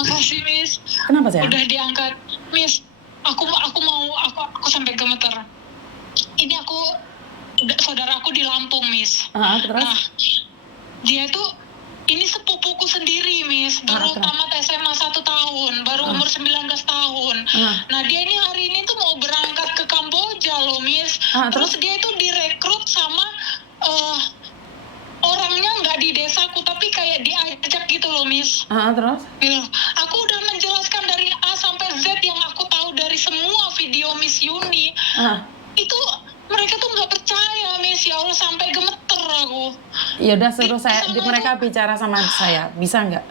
Makasih, Miss. Kenapa sayang? Udah diangkat, Miss. Aku sampai gemeter. Ini saudara aku di Lampung, Miss. Terus? Nah, dia tuh ini sepupuku sendiri, Miss. Baru tamat SMA 1 tahun, baru umur 19 tahun. Nah, dia ini hari ini tuh mau berangkat ke Kamboja loh, Miss. Terus dia itu direkrut sama orangnya nggak di desaku, tapi kayak diajak gitu loh, Miss. Terus? Gitu. Aku udah menjelaskan dari A sampai Z yang aku tahu dari semua video Miss Yuni. Itu mereka tuh nggak percaya, Miss. Ya Allah, sampai gemeter aku. Ya udah suruh mereka bicara sama saya, bisa nggak?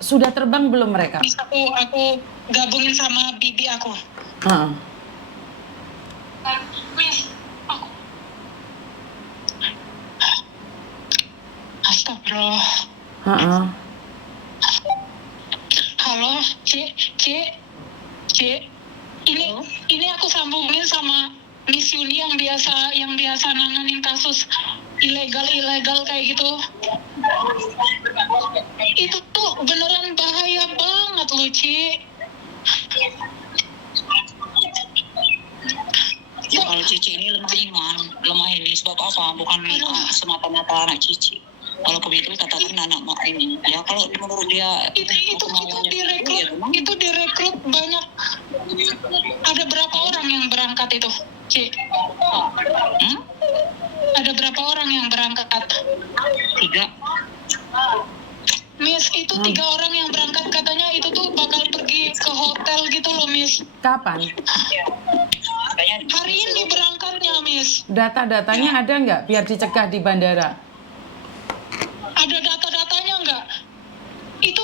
Sudah terbang belum mereka? Bisa, aku gabungin sama bibi aku. Miss, aku astagfirullah. Halo, C. Ini aku sambungin sama Miss Yuni yang biasa nanganin kasus ilegal kayak gitu. Itu tuh beneran bahaya banget loh, Ci. Ya kalau Cici ini lemah iman, sebab apa? Bukan semata-mata anak Cici. Kalau begitu katakan anak mak ini. Ya kalau menurut dia itu direkrut banyak. Ada berapa orang yang berangkat itu, Ci? Ada berapa orang yang berangkat? 3. Miss, itu 3 orang yang berangkat, katanya itu tuh bakal pergi ke hotel gitu loh, Miss. Kapan? Hari ini berangkatnya, Miss. Data-datanya ada nggak biar dicegah di bandara? Ada data-datanya nggak? Itu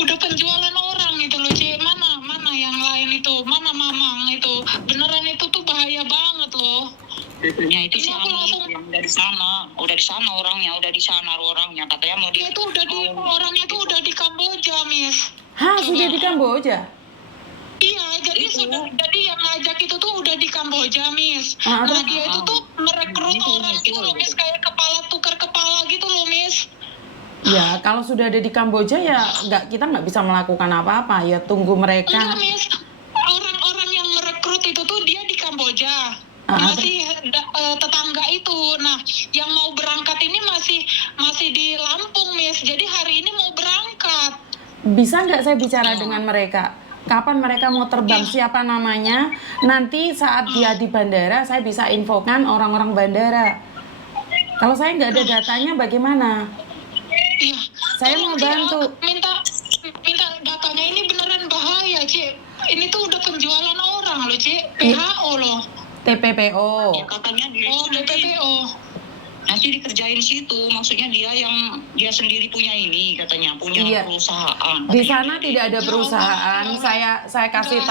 udah penjualan orang itu loh, Ci. Mana yang lain itu? Mana Mamang itu? Beneran itu tuh bahaya banget loh. Betulnya itu sih yang dari sana, udah di sana orangnya katanya mau di. Itu orangnya tuh udah di Kamboja, Miss. Sudah di Kamboja? Iya, jadi yang ngajak itu tuh udah di Kamboja, Miss. Nah, dia itu tuh merekrut orang gitu loh, Miss, kayak tukar kepala gitu loh, Miss. Ya, kalau sudah ada di Kamboja ya kita nggak bisa melakukan apa-apa, ya tunggu mereka. Enggak, Miss. Orang yang merekrut itu tuh dia di Kamboja. Masih tetangga itu. Nah, yang mau berangkat ini masih di Lampung, Miss. Jadi hari ini mau berangkat. Bisa nggak saya bicara dengan mereka? Kapan mereka mau terbang? Siapa namanya? Nanti saat dia di bandara, saya bisa infokan orang-orang bandara. Kalau saya nggak ada datanya, bagaimana? Iya. Saya mau bantu. Minta datanya, ini beneran bahaya, Ci. Ini tuh udah penjualan orang loh, Ci. PHO loh. TPPO. Ya, katanya dia TPPO. Nanti dikerjain situ, maksudnya dia sendiri punya perusahaan. Di sana tidak ada perusahaan. Saya kasih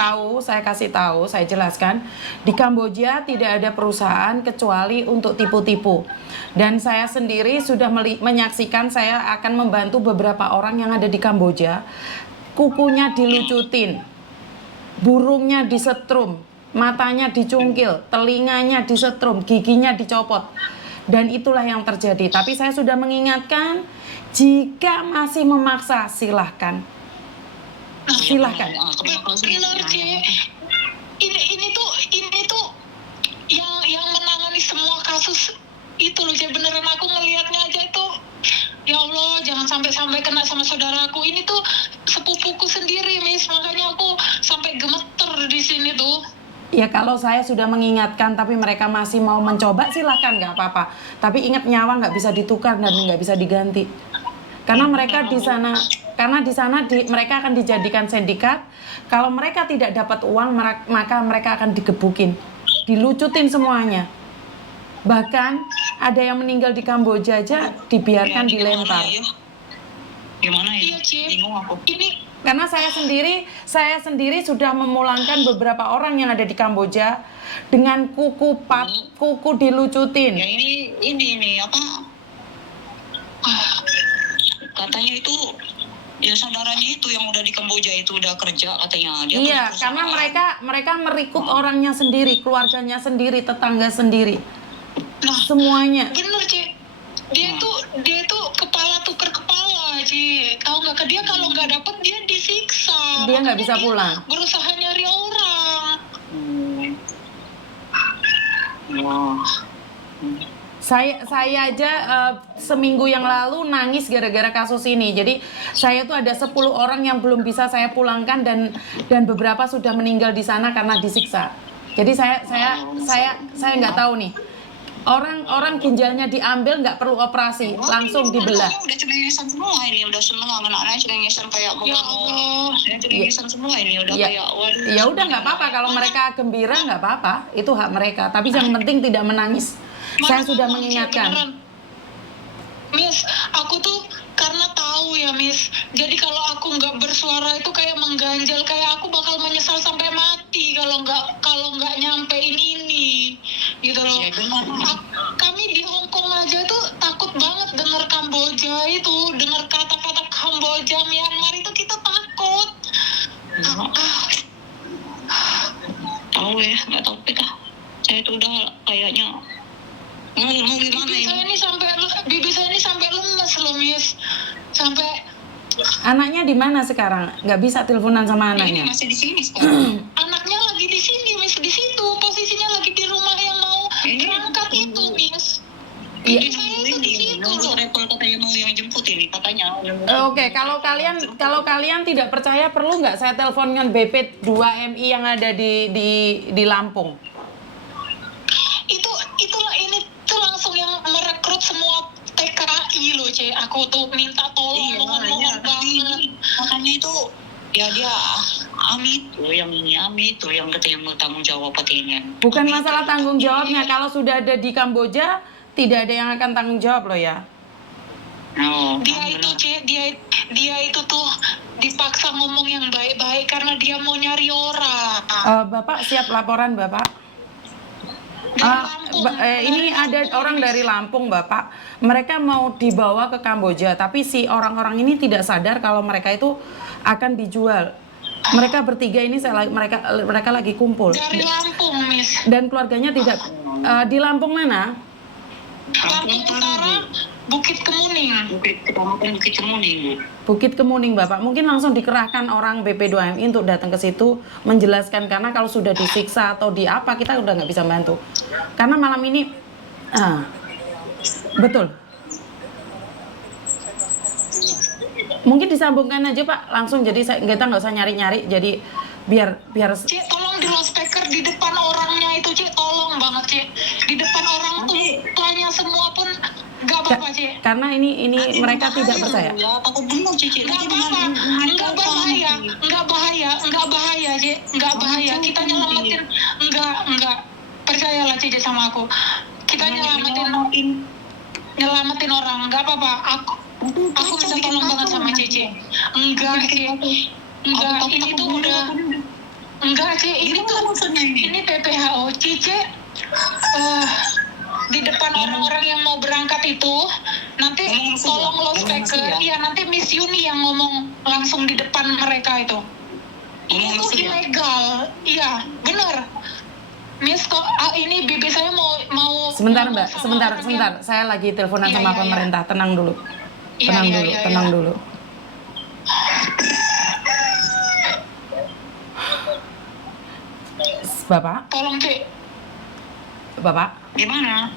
tahu, saya jelaskan. Di Kamboja tidak ada perusahaan kecuali untuk tipu-tipu. Dan saya sendiri sudah menyaksikan, saya akan membantu beberapa orang yang ada di Kamboja. Kukunya dilucutin, burungnya disetrum, matanya dicungkil, telinganya disetrum, giginya dicopot. Dan itulah yang terjadi. Tapi saya sudah mengingatkan, jika masih memaksa, silahkan. Silahkan. Benar, Ci. Ini tuh yang menangani semua kasus itu loh, Ci. Beneran aku ngelihatnya aja itu, ya Allah, jangan sampai kena sama saudaraku. Ini tuh sepupuku sendiri, Miss. Makanya aku sampai gemeter di sini tuh. Ya kalau saya sudah mengingatkan tapi mereka masih mau mencoba, silahkan, nggak apa-apa. Tapi ingat, nyawa nggak bisa ditukar dan nggak bisa diganti. Karena mereka di sana, mereka akan dijadikan sindikat. Kalau mereka tidak dapat uang, maka mereka akan digebukin, dilucutin semuanya. Bahkan ada yang meninggal di Kamboja aja dibiarkan dilempar. Gimana ya? Iya, Ci. Bingung aku. Karena saya sendiri sudah memulangkan beberapa orang yang ada di Kamboja dengan kuku dilucutin. Ya ini apa? Katanya itu ya saudaranya itu yang udah di Kamboja itu udah kerja katanya. Iya, karena mereka merekrut orangnya sendiri, keluarganya sendiri, tetangga sendiri. Semuanya. Bener, Ci. Dia tuh kepala tukar kepala, Ci. Cik. Tahu nggak, ke dia kalau nggak dapet dia disiksa. Dia nggak Makanya bisa pulang. Berusaha nyari orang. Ya. Saya aja seminggu yang lalu nangis gara-gara kasus ini. Jadi saya tuh ada 10 orang yang belum bisa saya pulangkan dan beberapa sudah meninggal di sana karena disiksa. Jadi saya nggak tahu nih. Orang ginjalnya diambil nggak perlu operasi, langsung dibelah. Udah cengengesan semua ini, udah semua anak-anaknya cengengesan kayak mau Ya Allah. cengengesan semua ini, udah Ya, kayak waduh. ya udah nggak apa-apa kalau mereka gembira, nggak apa-apa, itu hak mereka. Tapi yang penting tidak menangis. Saya sudah Mana, Cik, mengingatkan. beneran. Miss, aku tuh karena tahu ya Miss, jadi kalau aku nggak bersuara itu kayak mengganjal, kayak aku bakal menyesal sampai mati kalau nggak nyampein ini, gitu loh. Ya, benar. Kami di Hong Kong aja tuh takut banget dengar Kamboja itu, dengar kata-kata Kamboja, Myanmar itu kita takut. Tahu ya, nggak tahu kita. Saya itu udah kayaknya mau gimana Bibi saya ini sampai lemes loh Miss, sampai Anaknya di mana sekarang? Nggak bisa teleponan sama ini anaknya. masih di sini sekarang. anaknya lagi di sini Miss, di situ posisinya lagi di rumah yang mau berangkat itu Miss. Iya. Bibi saya itu di situ loh. Repot katanya mau yang jemput ini katanya. Oke, kalau kalian tidak percaya, perlu nggak saya teleponkan BP 2MI yang ada di Lampung? Itulah ini tuh langsung yang merekrut semua TKI loh Cek. Aku tuh minta tolong, mohon banget. Makanya itu ya dia Ami tuh yang katanya mau tanggung jawab katanya. Bukan masalah tanggung jawabnya. Kalau sudah ada di Kamboja, tidak ada yang akan tanggung jawab loh ya. Oh, Dia itu Cek, dia itu tuh dipaksa ngomong yang baik-baik karena dia mau nyari orang. Bapak siap laporan Bapak? Dari Lampung. Ini ada orang dari Lampung Bapak. Mereka mau dibawa ke Kamboja, tapi si orang-orang ini tidak sadar kalau mereka itu akan dijual. Mereka bertiga ini mereka lagi kumpul. Dari Lampung Miss. Dan keluarganya tidak di Lampung mana? Lampung Utara, Bukit Kemuning. Bukit Kemuning. Bukit Kemuning Bapak. Mungkin langsung dikerahkan orang BP2MI untuk datang ke situ menjelaskan, karena kalau sudah disiksa atau di apa kita udah nggak bisa bantu. Karena malam ini betul. Mungkin disambungkan aja Pak langsung, jadi kita nggak usah nyari-nyari, jadi biar Cik, tolong di loudspeaker di depan orangnya itu Cik, tolong banget Cik. Di depan orang tuanya semua pun nggak apa-apa Cik. karena ini mereka tidak percaya. Ya, takut belum Cici. Nggak apa-apa, nggak bahaya Cik, nggak bahaya. Kita nyelamatin, nggak percayalah Cik sama aku. Kita nyelamatin orang, nggak apa-apa. Aku minta tolong banget sama Cici. Enggak Cik, enggak, ini tuh udah. Enggak Cik, ini tuh ini PPHO Cici. Di depan orang-orang yang mau berangkat itu, nanti tolong loudspeaker. Iya, nanti Miss Yuni yang ngomong langsung di depan mereka itu. Ini tuh ilegal. Iya, benar. Miss, kok ini bibi saya mau Sebentar ngomong Mbak, sama orang sebentar. Saya lagi teleponan Iya, sama iya, pemerintah. Tenang dulu. Iya, Tenang dulu. Bapak, Tolong Cik, Bapak. Gimana?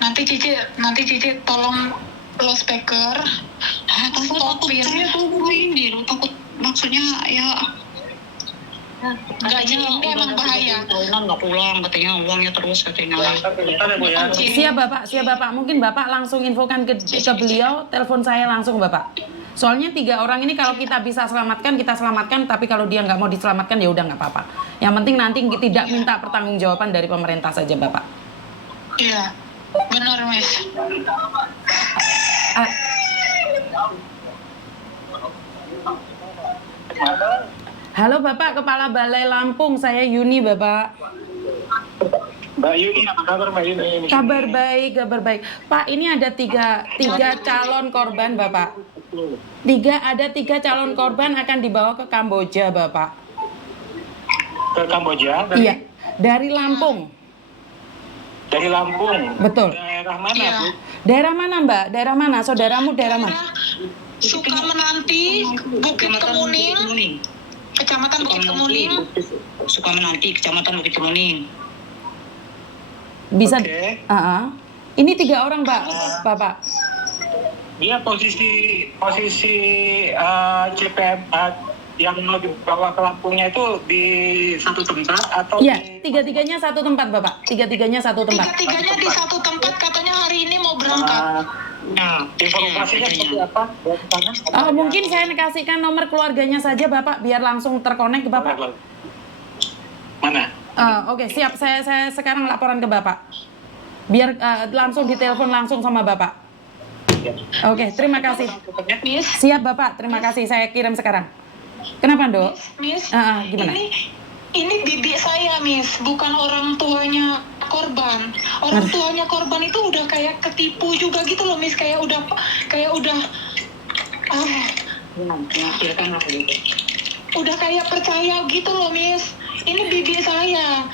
nanti Cici tolong loudspeaker. Takut saya tuh ini loh, takut maksudnya ya. Enggak Cik, ini emang bahaya. Nggak pulang katanya, uangnya terus katanya. Siap Bapak. Mungkin Bapak langsung infokan ke beliau, telepon saya langsung Bapak. Soalnya 3 orang ini kalau kita bisa selamatkan, kita selamatkan. Tapi kalau dia nggak mau diselamatkan, ya udah nggak apa-apa. Yang penting nanti tidak minta pertanggungjawaban dari pemerintah saja Bapak. Iya, benar Miss. Halo Bapak, Kepala Balai Lampung, saya Yuni Bapak. Mbak Yuni, apa kabar Mbak Yuni? Kabar baik. Pak, ini ada tiga calon korban Bapak. Ada tiga calon korban akan dibawa ke Kamboja Bapak. Ke Kamboja? Iya, dari Lampung. Dari Lampung? Betul. daerah mana, Iya. Bu? Daerah mana Mbak? Daerah mana? Saudaramu daerah mana? Sukamenanti, Bukit Kemuning, Kecamatan Bukit Kemuning. Sukamenanti, Kecamatan Bukit Kemuning. Bisa. Oke. Ini 3 orang Mbak, Bapak. Dia posisi CPM yang mau dibawa ke Lampungnya itu di satu tempat atau Iya, di 3-tiganya satu tempat Bapak. 3-tiganya satu tempat. Tiga-tiganya di satu tempat, katanya hari ini mau berangkat. informasinya seperti apa? Dari sana? Mungkin saya kasihkan nomor keluarganya saja Bapak, biar langsung terkonek ke Bapak. Mana? Oke, siap. Saya sekarang laporan ke Bapak. Biar langsung ditelepon langsung sama Bapak. Oke, terima kasih. Miss, Siap Bapak, terima kasih. Saya kirim sekarang. Kenapa, Dok? Miss, Gimana? ini bibi saya, Miss, bukan orang tuanya korban. Orang tuanya korban itu udah kayak ketipu juga gitu loh, Miss, kayak udah udah kayak percaya gitu loh, Miss. Ini bibi saya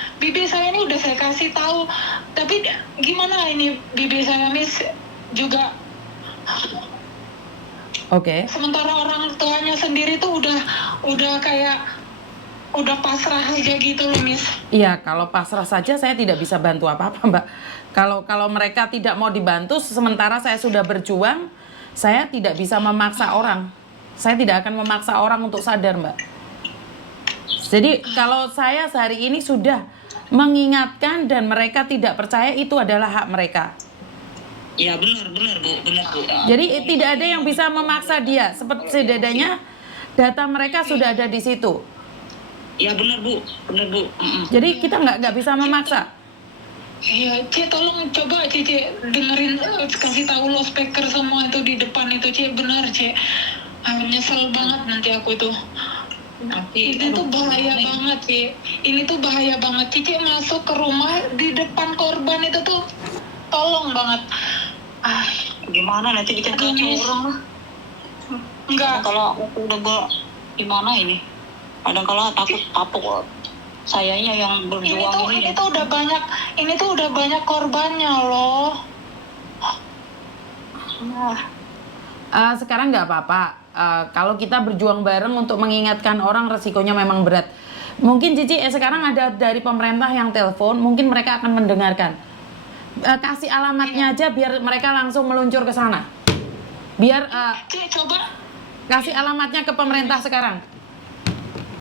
ini udah saya kasih tahu, tapi gimana ini bibi saya, Miss, juga Oke. sementara orang tuanya sendiri tuh udah kayak udah pasrah aja gitu loh, Miss. Iya, kalau pasrah saja saya tidak bisa bantu apa-apa, Mbak. Kalau mereka tidak mau dibantu, sementara saya sudah berjuang, saya tidak bisa memaksa orang. Saya tidak akan memaksa orang untuk sadar, Mbak. Jadi kalau saya sehari ini sudah mengingatkan dan mereka tidak percaya, itu adalah hak mereka. Ya benar Bu. Jadi tidak ada yang bisa memaksa dia. Seperti setidaknya data mereka sudah ada di situ. Ya benar Bu. Jadi kita nggak bisa memaksa. Iya, Ci, tolong coba Ci dengerin, kasih tahu loudspeaker semua itu di depan itu, Ci, benar, Ci. Nyesel banget nanti aku tuh. Ini tuh bahaya banget, Ci. Ini tuh bahaya banget. Cici masuk ke rumah di depan korban itu tuh, tolong banget. Gimana nanti kita kacau orang lah. Enggak. Kalau aku udah gimana ini? Kadang kala takut kapok sayanya yang berjuang Ini tuh udah banyak korbannya loh. Sekarang nggak apa-apa. Kalau kita berjuang bareng untuk mengingatkan orang, resikonya memang berat. Mungkin Cici sekarang ada dari pemerintah yang telepon, mungkin mereka akan mendengarkan. Kasih alamatnya aja biar mereka langsung meluncur ke sana. Biar Ci, coba. kasih alamatnya ke pemerintah sekarang.